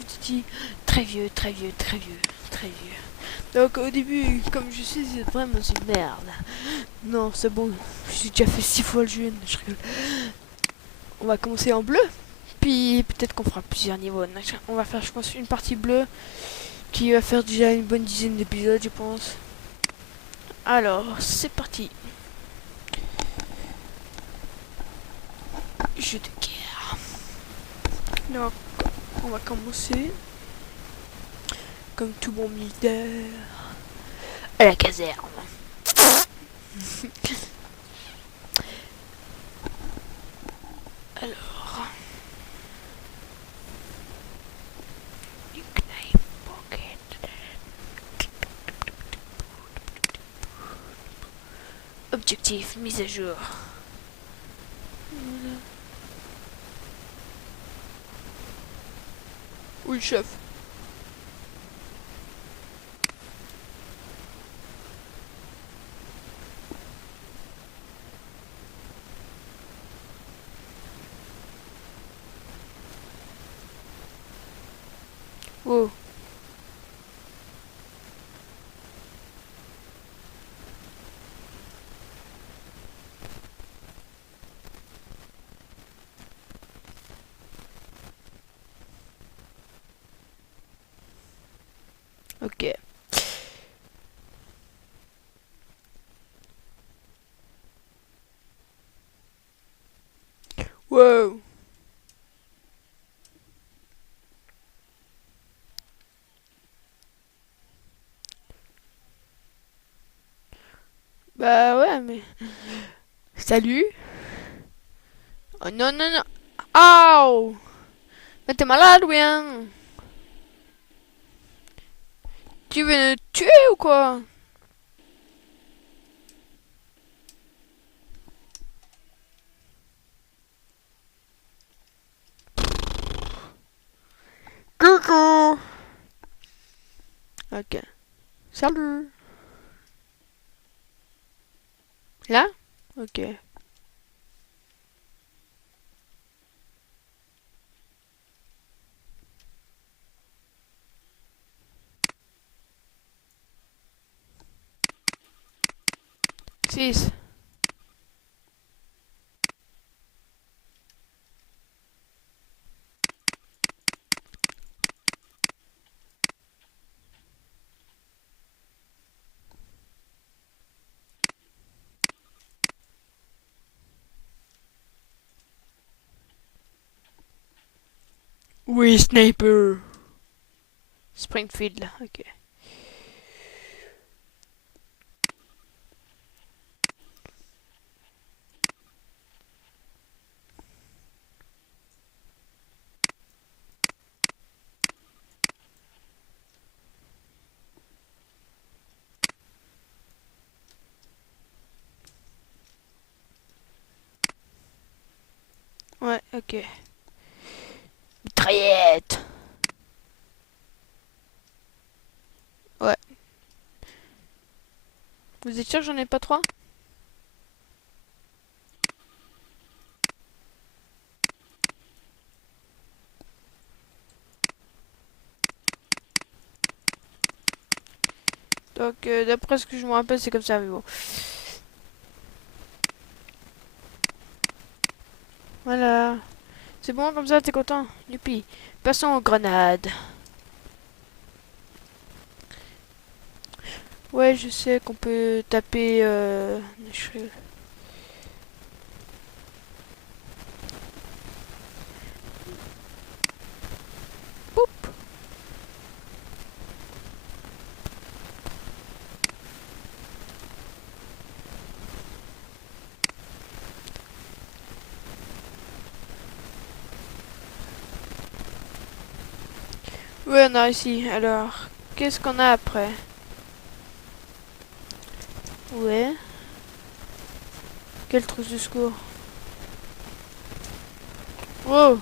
Titi, très vieux, très vieux, très vieux, très vieux. Donc au début, comme je suis vraiment une merde. Non, c'est bon, j'ai déjà fait 6 fois le jeu, je rigole. On va commencer en bleu, puis peut-être qu'on fera plusieurs niveaux. On va faire, je pense, une partie bleue qui va faire déjà une bonne dizaine d'épisodes, je pense. Alors, c'est parti. Jeu de guerre. Donc, on va commencer comme tout bon militaire à la caserne. Alors, nickname pocket. Objectif, mise à jour. Voilà. Oui, chef. Oh. Ok. Wow. Bah ouais, mais... Salut. Oh non, non, non. Aouh. Mais t'es malade ou bien? Tu veux me tuer ou quoi? Coucou. Ok. Salut. Là? Ok. 6. Oui, sniper. Springfield, là. Ok. Ouais, ok. Mitraillette. Ouais. Vous êtes sûr que j'en ai pas 3? Donc, d'après ce que je me rappelle, c'est comme ça, mais bon. Voilà. C'est bon comme ça, t'es content? Youpi. Passons aux grenades. Ouais, je sais qu'on peut taper... Poup. Ouais, on a réussi. Alors, qu'est-ce qu'on a après? Ouais. Quelle trousse de secours? Oh.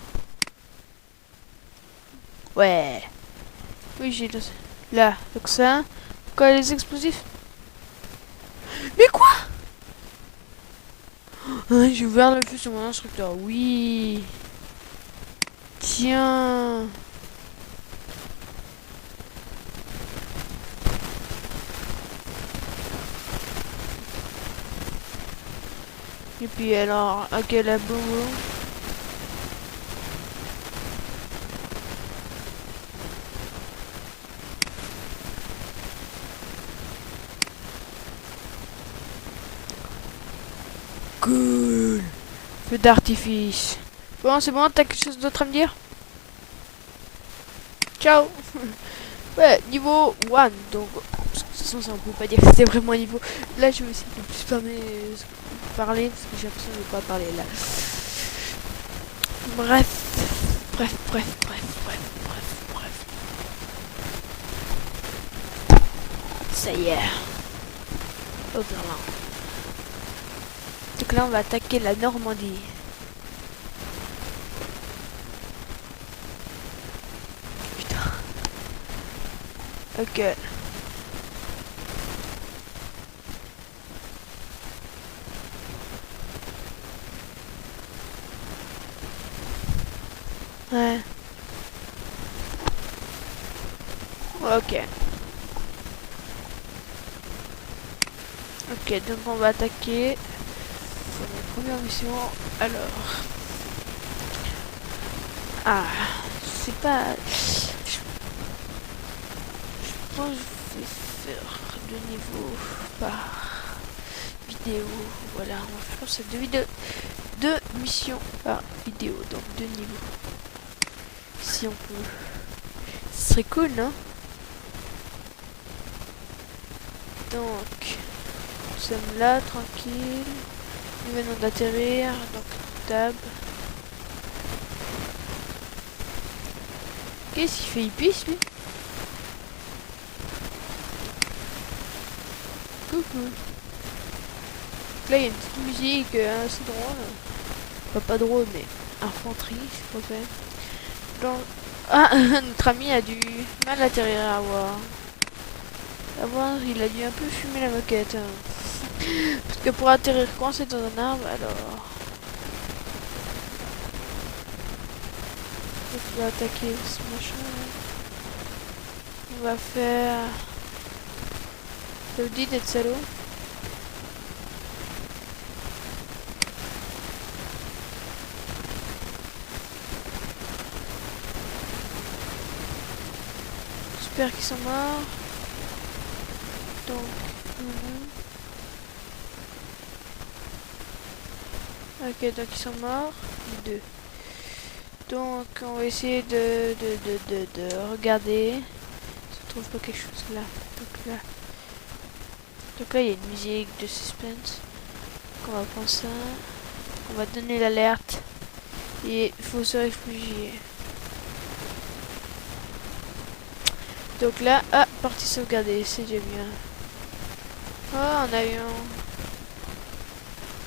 Ouais. Oui, j'ai là. Donc ça. Quoi, les explosifs? Mais quoi? Hein, j'ai ouvert le feu sur mon instructeur. Oui. Tiens. Et puis alors, ok, la boum. Cool. Feu d'artifice. Bon, c'est bon, t'as quelque chose d'autre à me dire? Ciao. Ouais, niveau 1, donc de toute façon ça on peut pas dire que c'était vraiment un niveau. Là je vais essayer de plus parler parce que j'ai l'impression de pas parler là. Bref, bref. Ça y est. Overland. Donc là on va attaquer la Normandie. Putain. Ok. Ouais. Ok. Ok, donc on va attaquer. Pour la première mission. Alors. Ah. C'est pas. Je pense que je vais faire 2 niveaux par vidéo. Voilà, on va faire ça 2 missions par vidéo. Donc 2 niveaux. Si on peut. Ce serait cool, non? Donc. Nous sommes là, tranquille. Nous venons d'atterrir. Donc, tab. Qu'est-ce qu'il fait? Il pisse, lui? Coucou. Là, il y a une petite musique assez drôle. Enfin, pas drôle, mais infanterie, c'est pas fait. Donc... Ah, notre ami a dû mal atterrir à voir. Il a dû un peu fumer la moquette. Parce que pour atterrir coincé dans un arbre, alors... On va attaquer ce machin. On va faire... Ça vous dit d'être salaud? J'espère qu'ils sont morts. Donc... Ok, donc ils sont morts. 2. Donc on va essayer de regarder. Si on trouve pas quelque chose là. Donc là il y a une musique de suspense. Donc on va prendre ça. On va donner l'alerte. Et il faut se réfugier. Donc là, ah, partie sauvegardée, c'est déjà bien. Oh, on a eu un...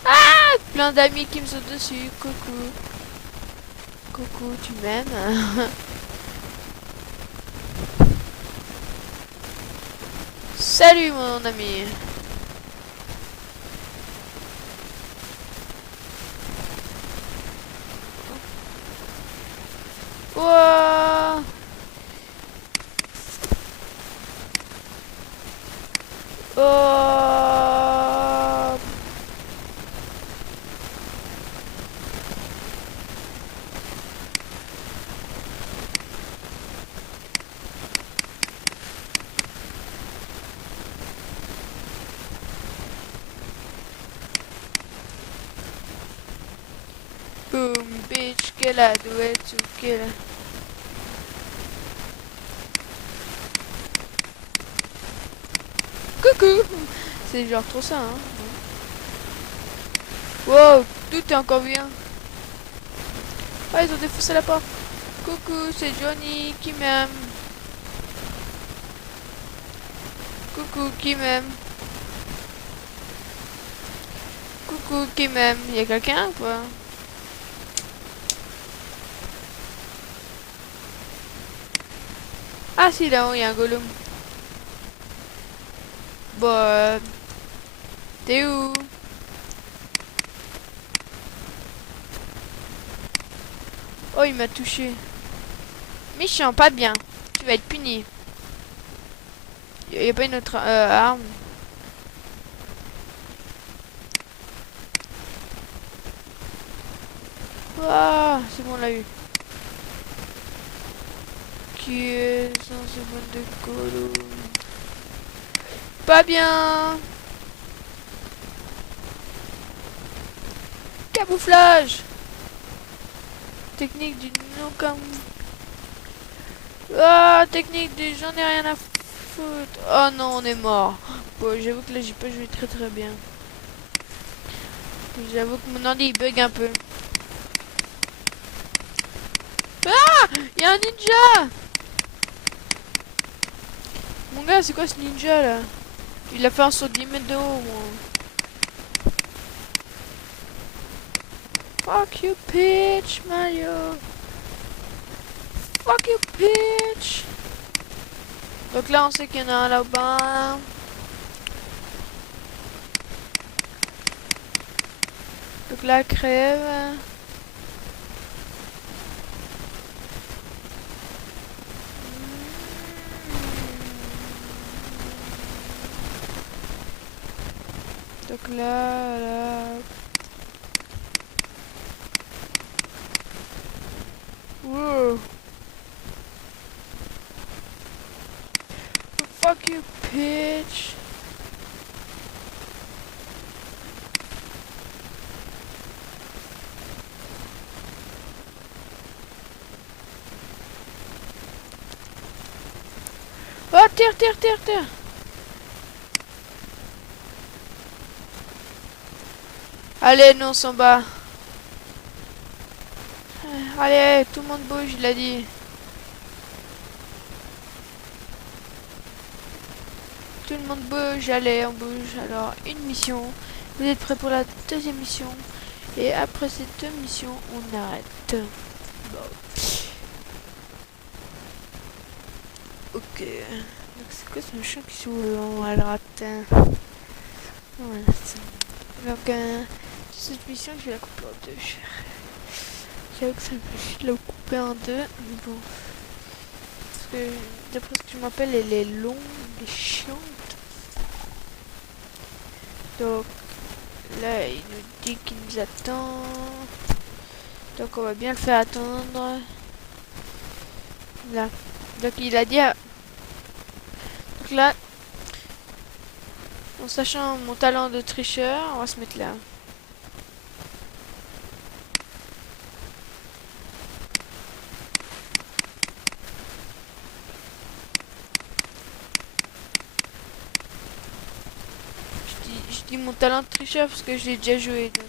Ah, plein d'amis qui me sautent dessus. Coucou. Coucou, tu m'aimes? Salut mon ami. Wouah. Oh. Boom, bitch, quelle a douette ou quelle... Coucou. C'est genre trop ça, hein. Wow, tout est encore bien. Ah, ils ont défoncé la porte. Coucou, c'est Johnny qui m'aime. Coucou, qui m'aime. Coucou, qui m'aime. Y'a quelqu'un ou quoi? Ah si, là-haut, il y a un golem. Bon, t'es où? Oh, il m'a touché. Méchant, pas bien. Tu vas être puni. Y a pas une autre arme? Ah, c'est bon, on l'a eu. Qui est dans ce monde de colo? Pas bien. Camouflage. Technique du non comme. Ah, technique du j'en ai rien à foutre. Oh non, on est mort. Bon, j'avoue que là, j'ai pas joué très très bien. J'avoue que mon ordi il bug un peu. Ah, il y a un ninja. Mon gars, c'est quoi ce ninja là? Il a fait un saut de 10 mètres de haut, moi. Fuck you, Peach, Mario. Fuck you, Peach. Donc là, on sait qu'il y en a un là-bas. Donc là, crève. Donc là. Wow. Fuck you, Peach. Oh, terre. Allez, nous on s'en bat. Allez, tout le monde bouge, il a dit. Tout le monde bouge, allez, on bouge. Alors, une mission. Vous êtes prêts pour la deuxième mission? Et après cette deux missions, on arrête. Bon. Ok. Donc, c'est quoi ce machin qui s'ouvre à gratin? Voilà. Donc, cette mission, je vais la couper en deux. J'avoue que ça me fait chier de la couper en deux. Mais bon. Parce que, d'après ce que je m'appelle, elle est longue et chiante. Donc, là, il nous dit qu'il nous attend. Donc, on va bien le faire attendre. Là. Donc, il a dit... Donc là, en sachant mon talent de tricheur, on va se mettre là. Je dis mon talent de tricheur parce que je l'ai déjà joué. Donc.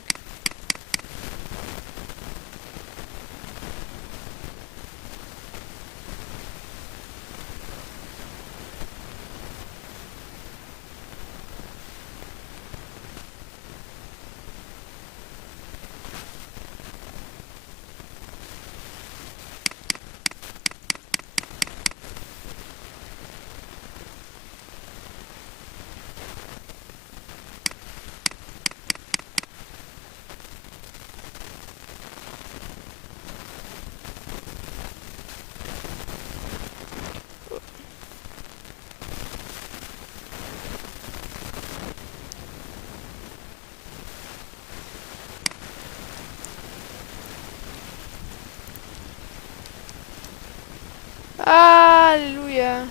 Alléluia.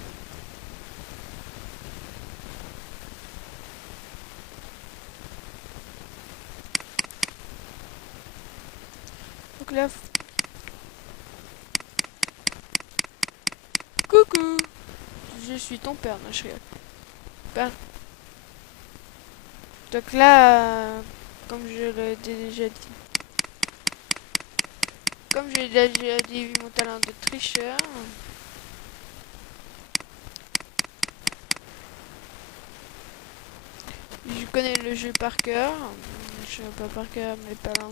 Donc là... Coucou. Je suis ton père, non, je rigole. Père. Donc là, comme je l'ai déjà dit. Comme je l'ai déjà dit, vu mon talent de tricheur. Je connais le jeu par cœur. Je sais pas par cœur, mais pas là.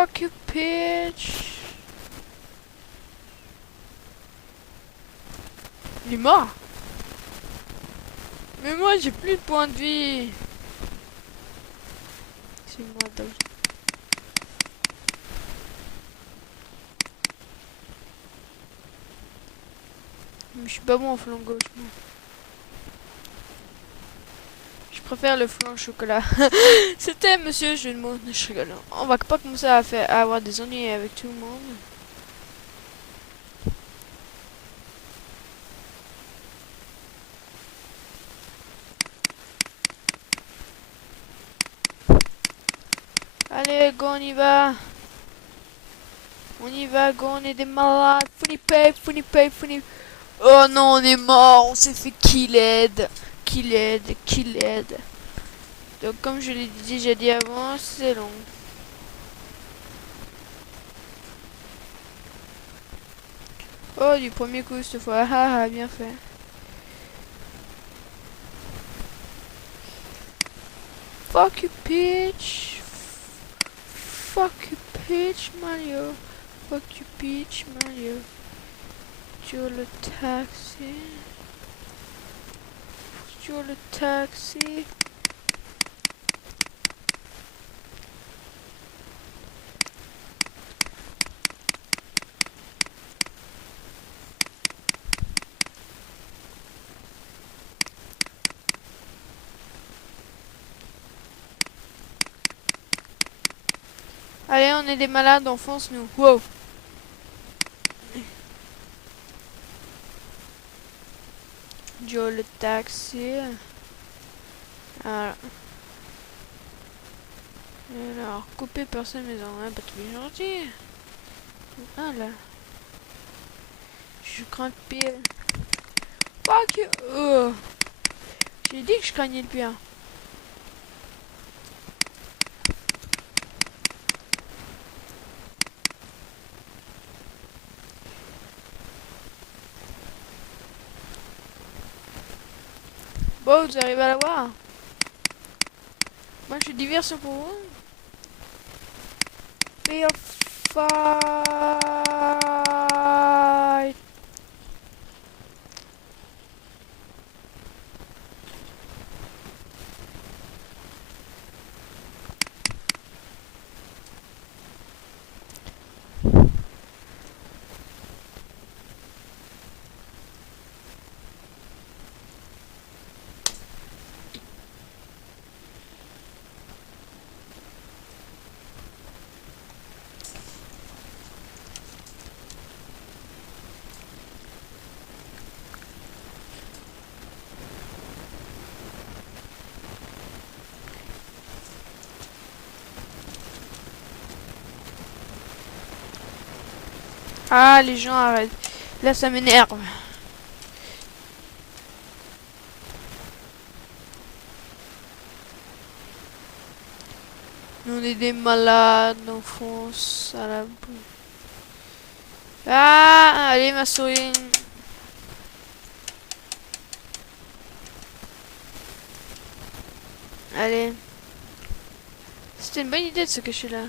Fuck you, bitch. Il est mort. Mais moi, j'ai plus de points de vie. C'est moi, donc. Mais je suis pas bon au flanc gauche, moi. Je préfère le flanc chocolat. C'était monsieur jeu de mots. Je rigole. On va pas commencer à avoir des ennuis avec tout le monde. Allez, go, on y va. On y va, go, on est des malades. Funny. Oh non, on est mort. On s'est fait killed. Killed. Donc, comme je l'ai déjà dit avant, c'est long. Oh, du premier coup cette fois. Ah, bien fait. Fuck you, bitch. Fuck you, bitch, Mario. Fuck you, bitch, Mario. Sur le taxi. Allez, on est des malades, on fonce nous. Wow. Joe le taxi. Voilà. Alors, couper personne maison. Hein, pas tous les gentils. Ah là. Je crains le pire. Fuck you. Oh. J'ai dit que je craignais le pire. Bon, vous arrivez à la voir. Moi, je suis diversion pour vous. Fair fight. Ah, les gens arrêtent. Là, ça m'énerve. Nous, on est des malades, on fonce à la boue. Ah, allez, ma souris. Allez. C'était une bonne idée de se cacher là.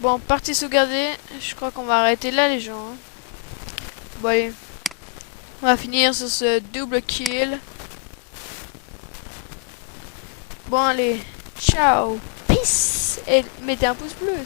Bon, partie sauvegardée. Je crois qu'on va arrêter là, les gens. Hein. Bon, allez. On va finir sur ce double kill. Bon, allez. Ciao. Peace. Et mettez un pouce bleu.